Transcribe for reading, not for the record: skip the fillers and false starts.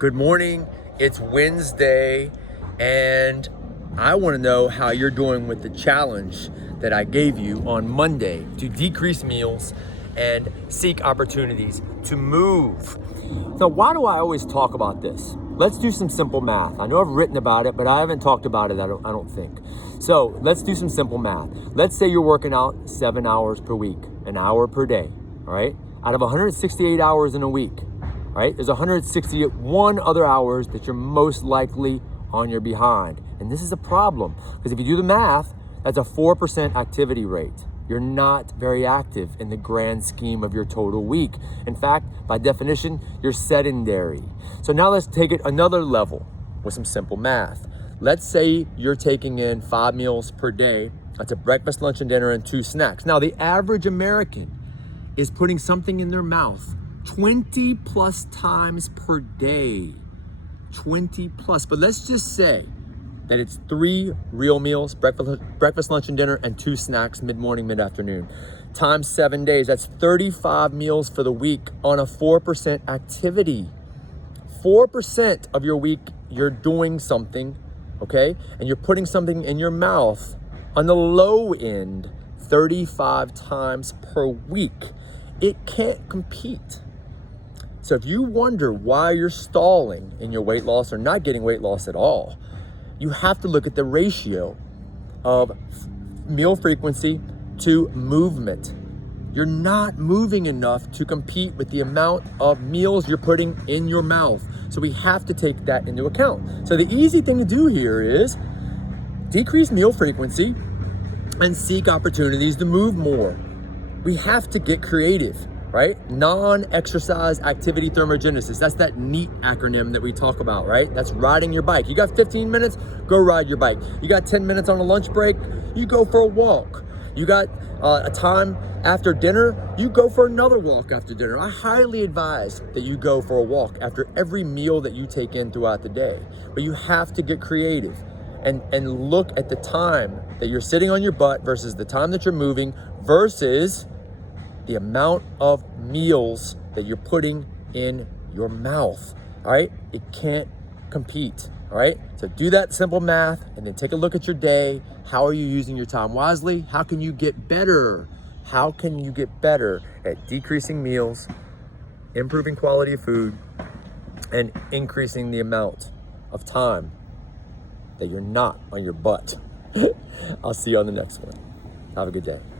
Good morning. It's Wednesday, and I want to know how you're doing with the challenge that I gave you on Monday to decrease meals and seek opportunities to move. Now, why do I always talk about this? Let's do some simple math. I know I've written about it, but I haven't talked about it, I don't think. So let's do some simple math. Let's say you're working out 7 hours per week, an hour per day, all right? Out of 168 hours in a week, all right? There's 161 other hours that you're most likely on your behind. And this is a problem because if you do the math, that's a 4% activity rate. You're not very active in the grand scheme of your total week. In fact, by definition, you're sedentary. So now let's take it another level with some simple math. Let's say you're taking in 5 meals per day. That's a breakfast, lunch, and dinner, and 2 snacks. Now, the average American is putting something in their mouth 20 plus times per day. 20 plus. But let's just say that it's 3 real meals, breakfast, lunch, and dinner, and 2 snacks, mid-morning, mid-afternoon. Times 7 days, that's 35 meals for the week on a 4% activity. 4% of your week, you're doing something, okay? And you're putting something in your mouth on the low end 35 times per week. It can't compete. So if you wonder why you're stalling in your weight loss or not getting weight loss at all, you have to look at the ratio of meal frequency to movement. You're not moving enough to compete with the amount of meals you're putting in your mouth. So we have to take that into account. So the easy thing to do here is decrease meal frequency and seek opportunities to move more. We have to get creative, right? Non-exercise activity thermogenesis. That's that NEAT acronym that we talk about, right? That's riding your bike. You got 15 minutes, go ride your bike. You got 10 minutes on a lunch break, you go for a walk. You got a time after dinner, you go for another walk after dinner. I highly advise that you go for a walk after every meal that you take in throughout the day. But you have to get creative and look at the time that you're sitting on your butt versus the time that you're moving versus the amount of meals that you're putting in your mouth, all right? It can't compete, all right? So do that simple math and then take a look at your day. How are you using your time wisely? How can you get better? How can you get better at decreasing meals, improving quality of food, and increasing the amount of time that you're not on your butt? I'll see you on the next one. Have a good day.